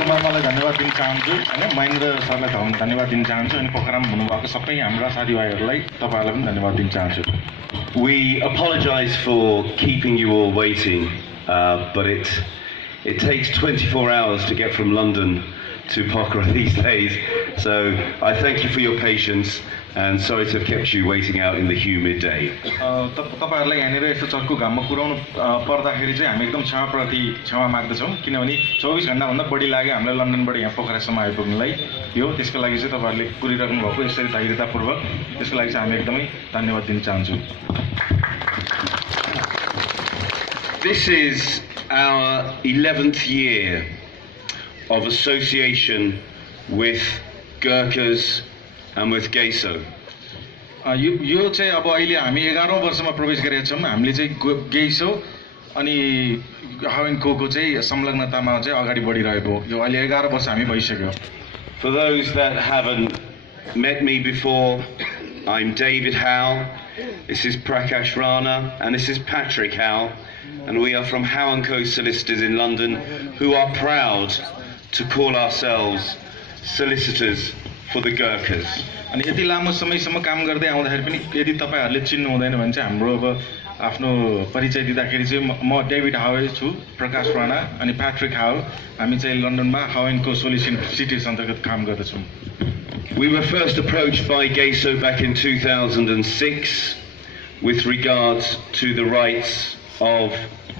सुमामालाई धन्यवाद दिन चाहन्छु हैन महेन्द्र सरलाई धन्यवाद दिन चाहन्छु अनि पोखरामा हुनुभएको सबै हाम्रा साथीभाइहरूलाई तपाईहरुलाई पनि धन्यवाद दिन चाहन्छु. We apologize for keeping you all waiting, but it takes 24 hours to get from London to Pokhara these days. So I thank you for your patience and sorry to have kept you waiting out in the humid day. तपाईहरुलाई यहाँनिर यस्तो चर्को घाममा पुर्याउनु पर्दाखेरि चाहिँ हामी एकदम क्षमा माग्दछौं किनभने 24 घण्टा भन्दा बढी लाग्यो हामीलाई लन्डनबाट यहाँ पोखरासम्म आइपुग्नलाई. यो त्यसको लागि चाहिँ तपाईहरुले कुरिराख्नु भएको यसरी धैर्यतापूर्वक त्यसको लागि चाहिँ हामी एकदमै धन्यवाद दिन चाहन्छौं. This is our 11th year of association with Gurkhas and with GESO. यो चाहिँ अब अहिले हामी 11औं वर्षमा प्रवेश गरेका छौं. हामीले चाहिँ गेइसो अनि हावेनको चाहिँ संलग्नतामा चाहिँ अगाडि बढिरहेको यो अहिले 11 वर्ष हामी भइसक्यो. For those that haven't met me before, I'm David Howe, this is Prakash Rana, and this is Patrick Howe, and we are from Howe & Co Solicitors in London, who are proud to call ourselves solicitors for the Gurkhas. अनि यति लामो समयसम्म काम गर्दै आउँदाखेरि पनि यदि तपाईहरुले चिन्नु हुँदैन भने चाहिँ हाम्रो अब आफ्नो परिचय दिँदाखेरि चाहिँ म डेभिड हावे छु, प्रकाश राणा अनि प्याट्रिक हाव. हामी चाहिँ लन्डनमा हावेनको सोल्युसन सिटीज अन्तर्गत काम गर्दछौं. We were first approached by GESO back in 2006 with regards to the rights of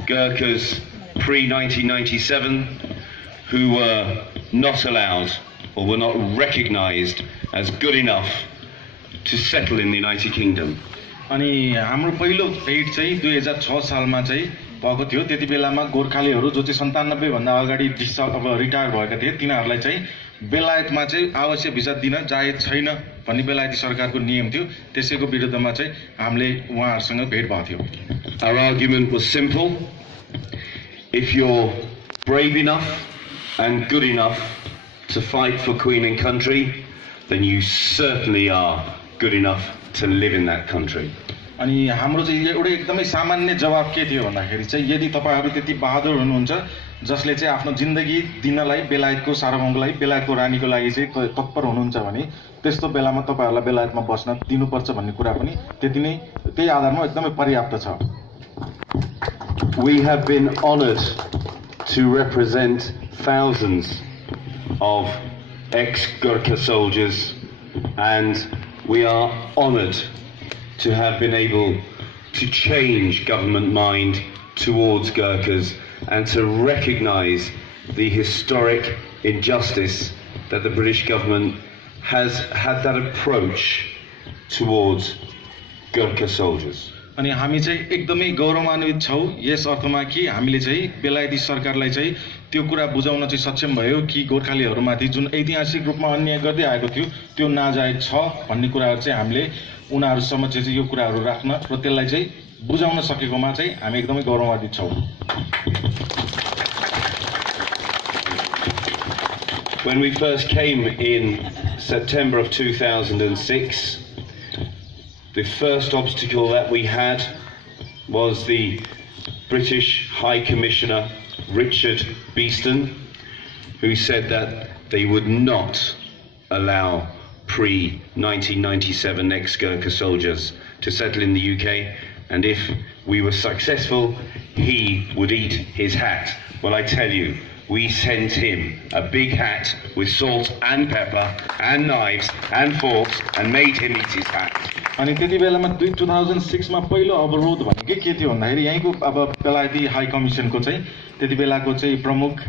Gurkhas pre-1997 who were not allowed or were not recognized as good enough to settle in the United Kingdom. अनि हाम्रो पहिलो भेट चाहिँ 2006 सालमा चाहिँ भएको थियो. त्यति बेलामा गोर्खालीहरु जो चाहिँ 97 भन्दा अगाडि अब रिटायर भएका थिए तिनीहरुलाई चाहिँ बेलायतमा चाहिँ आवश्यक भिसा दिन जायज छैन भन्ने बेलायती सरकारको नियम थियो. त्यसैको विरुद्धमा चाहिँ हामीले उहाँहरुसँग भेट भएको थियो. Our argument was simple. If you're brave enough and good enough to fight for Queen and country, then you certainly are good enough to live in that country. अनि हाम्रो चाहिँ एउटा एकदमै सामान्य जवाब के थियो भन्दाखेरि चाहिँ यदि तपाईहरु त्यति बहादुर हुनुहुन्छ जसले चाहिँ आफ्नो जिन्दगी दिनलाई बेलायतको सार्वभौमलाई बेलायतको रानीको लागि चाहिँ तत्पर हुनुहुन्छ भने त्यस्तो बेलामा तपाईहरुलाई बेलायतमा बस्न दिनुपर्छ भन्ने कुरा पनि त्यही आधारमा एकदमै पर्याप्त छ. We have been honored to represent thousands of ex-Gurkha soldiers, and we are honored to have been able to change government mind towards Gurkhas and to recognize the historic injustice that the British government has had that approach towards Gurkha soldiers. अनि हामी चाहिँ एकदमै गौरवान्वित छौं yes अर्थमा कि हामीले चाहिँ बेलायती सरकारलाई चाहिँ त्यो कुरा बुझाउन चाहिँ सक्षम भयो कि गोर्खालीहरुमाथि जुन ऐतिहासिक रूपमा अन्याय गर्दै आएको थियो त्यो नाजायज छ भन्ने कुराहरु चाहिँ हामीले उनीहरु समक्ष चाहिँ यो कुराहरु राख्न र त्यसलाई चाहिँ बुझाउन सकेकोमा चाहिँ हामी एकदमै गौरवान्वित छौं. When we first came in September of 2006, the first obstacle that we had was the British High Commissioner Richard Beeston, who said that they would not allow pre-1997 ex-Gurkha soldiers to settle in the UK, and if we were successful, he would eat his hat. Well, I tell you, we sent him a big hat with salt and pepper and knives and forks and made him eat his hat. अनि त्यति बेलामा 2006 मा पहिलो अवरोध भनेको के थियो भन्दाखेरि यहीँको अब बेलायती हाई कमिसनको चाहिँ त्यति बेलाको चाहिँ प्रमुख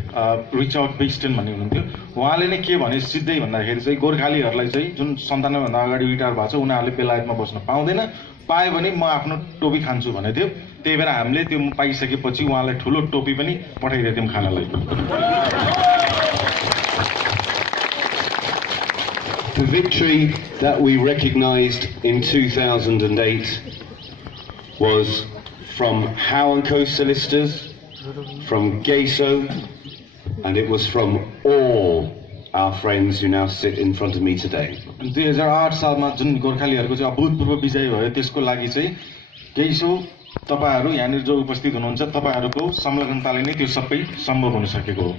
रिचर्ड बेस्टन भन्ने हुनुहुन्थ्यो. उहाँले नै के भने सिधै भन्दाखेरि चाहिँ गोर्खालीहरुलाई चाहिँ जुन 97 भन्दा अगाडि रिटायर भएको छ उनीहरुले बेलायतमा बस्न पाउँदैन, पाए भने म आफ्नो टोपी खान्छु भनेको थियो. त्यही भएर हामीले त्यो पाइसकेपछि उहाँलाई ठुलो टोपी पनि पठाइदियौं खानालाई. The victory that we recognized in 2008 was from Howe & Co Solicitors, from GESO, and it was from all our friends who now sit in front of me today. 2008 सालमा जुन गोर्खालीहरुको चाहिँ अभूतपूर्व विजय भयो त्यसको लागि चाहिँ गेइसो तपाईहरू यहाँनिर जो उपस्थित हुनुहुन्छ तपाईहरूको संलग्नताले नै त्यो सबै सम्भव हुन सकेको हो।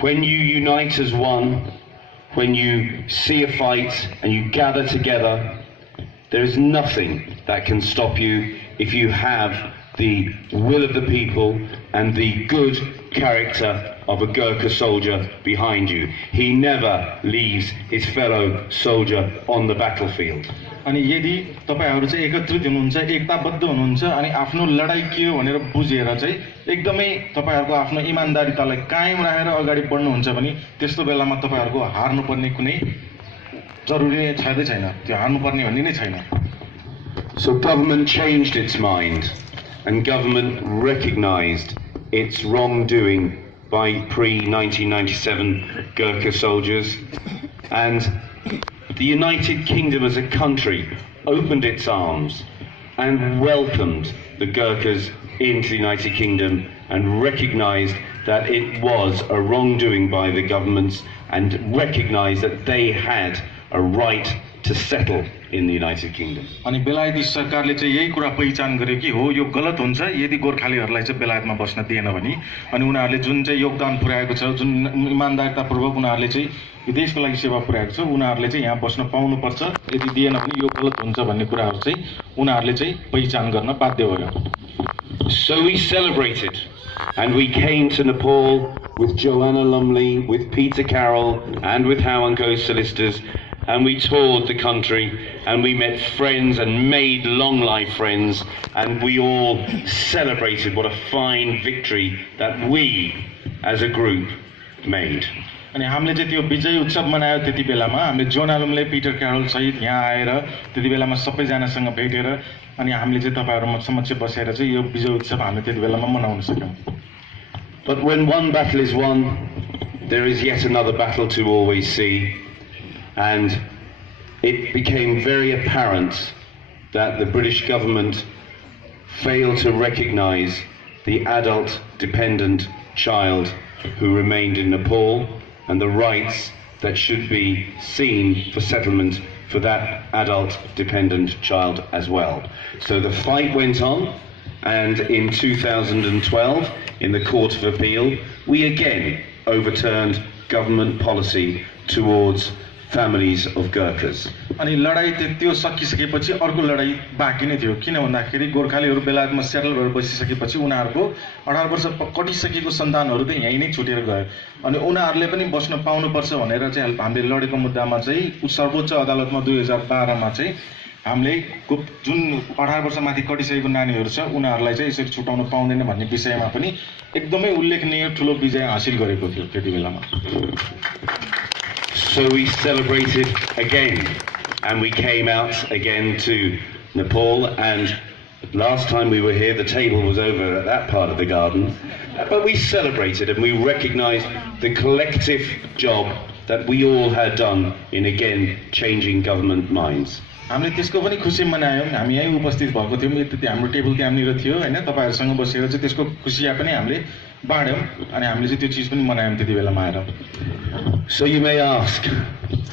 When you unite as one, when you see a fight and you gather together, there is nothing that can stop you if you have the will of the people and the good character of a Gurkha soldier behind you. He never leaves his fellow soldier on the battlefield. अनि यदि तपाईहरू चाहिँ एकत्रित हुनुहुन्छ, एकताबद्ध हुनुहुन्छ अनि आफ्नो लडाई के हो भनेर बुझेर चाहिँ एकदमै तपाईहरुको आफ्नो इमानदारीतालाई कायम राखेर अगाडि बढ्नुहुन्छ भने त्यस्तो बेलामा तपाईहरुको हार्नुपर्ने कुनै जरुरी नै छैन, त्यो हार्नुपर्ने भन्ने नै छैन। So government changed its mind and government recognized its wrongdoing by pre-1997 Gurkha soldiers, and the United Kingdom as a country opened its arms and welcomed the Gurkhas into the United Kingdom and recognized that it was a wrongdoing by the governments and recognized that they had a right to settle in the United Kingdom. अनि बेलायती सरकारले चाहिँ यही कुरा पहिचान गर्यो कि हो यो गलत हुन्छ यदि गोर्खालीहरूलाई चाहिँ बेलायतमा बस्न दिएन भने, अनि उनीहरूले जुन चाहिँ योगदान पुर्याएको छ, जुन इमानदारीतापूर्वक उनीहरूले चाहिँ देशको लागि सेवा पुर्याएको छ, उनीहरूले चाहिँ यहाँ बस्न पाउनुपर्छ, यदि दिएन भने यो गलत हुन्छ भन्ने कुराहरू चाहिँ उनीहरूले चाहिँ पहिचान गर्न बाध्य भयो। So we celebrated and we came to Nepal with Joanna Lumley, with Peter Carroll and with Howard Coast solicitors, and we toured the country and we met friends and made long life friends, and we all celebrated what a fine victory that we as a group made. अनि हामीले चाहिँ त्यो विजय उत्सव मनायो। त्यति बेलामा हामीले zone आलमले पिटर Carroll सहित यहाँ आएर त्यति बेलामा सबैजनासँग भेटेर अनि हामीले चाहिँ तपाईहरु समक्ष बसेर चाहिँ यो विजय उत्सव हामीले त्यति बेलामा मनाउन सक्यौं। But when one battle is won, there is yet another battle to always see, and it became very apparent that the British government failed to recognize the adult dependent child who remained in Nepal and the rights that should be seen for settlement for that adult dependent child as well. So the fight went on, and in 2012 in the Court of Appeal we again overturned government policy towards families of Gurkhas. अनि लडाई त्यो सकिसकेपछि अर्को लडाई बाँकी नै थियो, किन भन्दाखेरि गोर्खालीहरु बेलायतमा सेटल भएर बसिसकेपछि उनीहरुको 18 वर्ष कटिसकेको सन्तानहरु चाहिँ यही नै छुटेर गयो, अनि उनीहरुले पनि बस्न पाउनुपर्छ भनेर चाहिँ हामीले लडेको मुद्दामा चाहिँ सर्वोच्च अदालतमा 2012 मा चाहिँ हामीले जुन 18 वर्ष माथि कटिसकेको नानीहरु छ उनीहरुलाई चाहिँ यसरी छुटाउन पाउँदैन भन्ने विषयमा पनि एकदमै उल्लेखनीय ठूलो विजय हासिल गरेको थियो त्यति बेलामा। So we celebrated again, and we came out again to Nepal, and last time we were here the table was over at that part of the garden, but we celebrated and we recognized the collective job that we all had done in again changing government minds. हामीले त्यसको पनि खुशी मनायौं, हामी यही उपस्थित भएको थियौं, यति हाम्रो टेबल त्यहाँनिर थियो हैन, तपाईहरुसँग बसेर चाहिँ त्यसको खुशिया पनि हामीले बाड्यौं अनि हामीले चाहिँ त्यो चीज पनि मनायौं त्यति बेलामा आएर। So you may ask,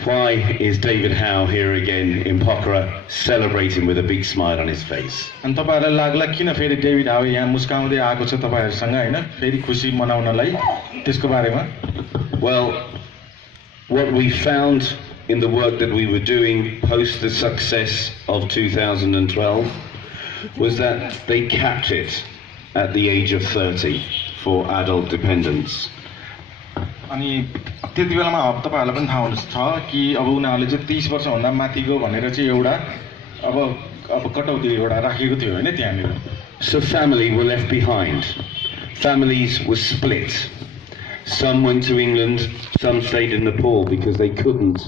why is David Howe here again in Pokhara celebrating with a big smile on his face? अनि तपाईहरुलाई लाग्ला किन फेरि डेभिड हाउ यहाँ मुस्काउँदै आएको छ तपाईहरुसँग हैन, फेरि खुशी मनाउनलाई, त्यसको बारेमा? Well, what we found in the work that we were doing post the success of 2012 was that they capped it at the age of 30 for adult dependents. अनि त्यति बेलामा तपाईहरुलाई पनि थाहा हुन्छ कि अब उनीहरुले चाहिँ 30 वर्ष भन्दा माथिको भनेर चाहिँ एउटा अब कटौती एउटा राखेको थियो हैन त्यहाँनिर। So family were left behind. Families were split. Some went to England, some stayed in Nepal because they couldn't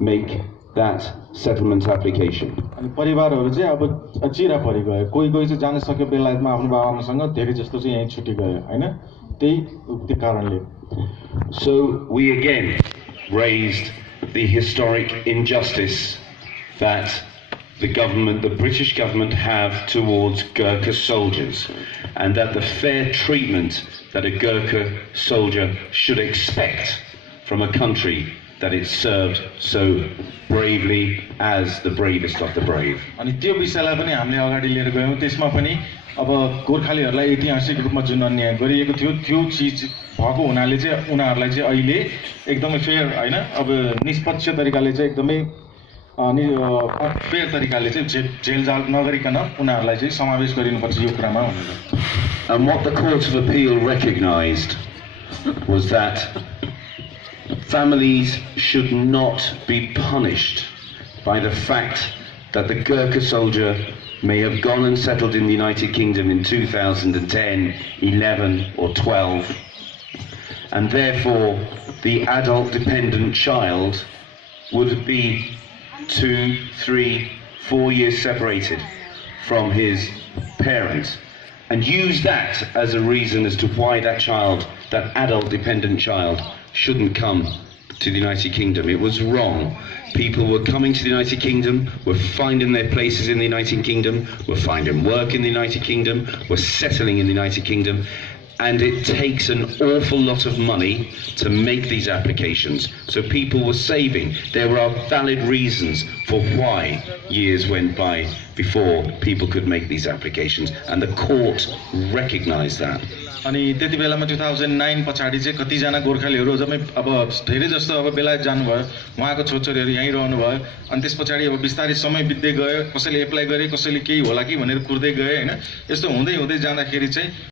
make that settlement application. अनि परिवारहरु चाहिँ अब चिरा परि गयो, कोही चाहिँ जान सक्यो बेलायतमा आफ्नो बाबाआमासँग, धेरै जस्तो चाहिँ यही छुटी गयो हैन, त्यही कारणले। So we again raised the historic injustice that the government, the British government, have towards Gurkha soldiers, and that the fair treatment that a Gurkha soldier should expect from a country that it served so bravely as the bravest of the brave. अनि त्यो विषयलाई पनि हामीले अगाडि लिएर गयौं, त्यसमा पनि अब गोर्खालीहरूलाई ऐतिहासिक रूपमा जुन अन्याय गरिएको थियो त्यो चिज भएको हुनाले चाहिँ उनीहरूलाई चाहिँ अहिले एकदमै फेयर हैन अब निष्पक्ष तरिकाले चाहिँ एकदमै फेयर तरिकाले चाहिँ जेलजाल नगरिकन उनीहरूलाई चाहिँ समावेश गरिनुपर्छ यो कुरामा भनेर. And what the Court of Appeal recognised was that families should not be punished by the fact that the Gurkha soldier may have gone and settled in the United Kingdom in 2010, 11 or 12, and therefore the adult dependent child would be 2, 3, 4 years separated from his parents, and use that as a reason as to why that child, that adult dependent child, shouldn't come to the United Kingdom. It was wrong. People were coming to the United Kingdom, were finding their places in the United Kingdom, were finding work in the United Kingdom, were settling in the United Kingdom, and it takes an awful lot of money to make these applications. So people were saving. There are valid reasons for why years went by before people could make these applications, and the court recognized that. अनि त्यति बेलामा 2009 पछाडि चाहिँ कतिजना गोर्खालीहरू जम्मै अब धेरै जस्तो अब बेलायत जानुभयो, उहाँको छोरछोरीहरू यहीँ रहनुभयो, अनि त्यस पछाडि अब बिस्तारै समय बित्दै गयो, कसैले एप्लाई गरे, कसैले केही होला कि भनेर कुर्दै गए हैन. यस्तो हुँदै हुँदै जाँदाखेरि चाहिँ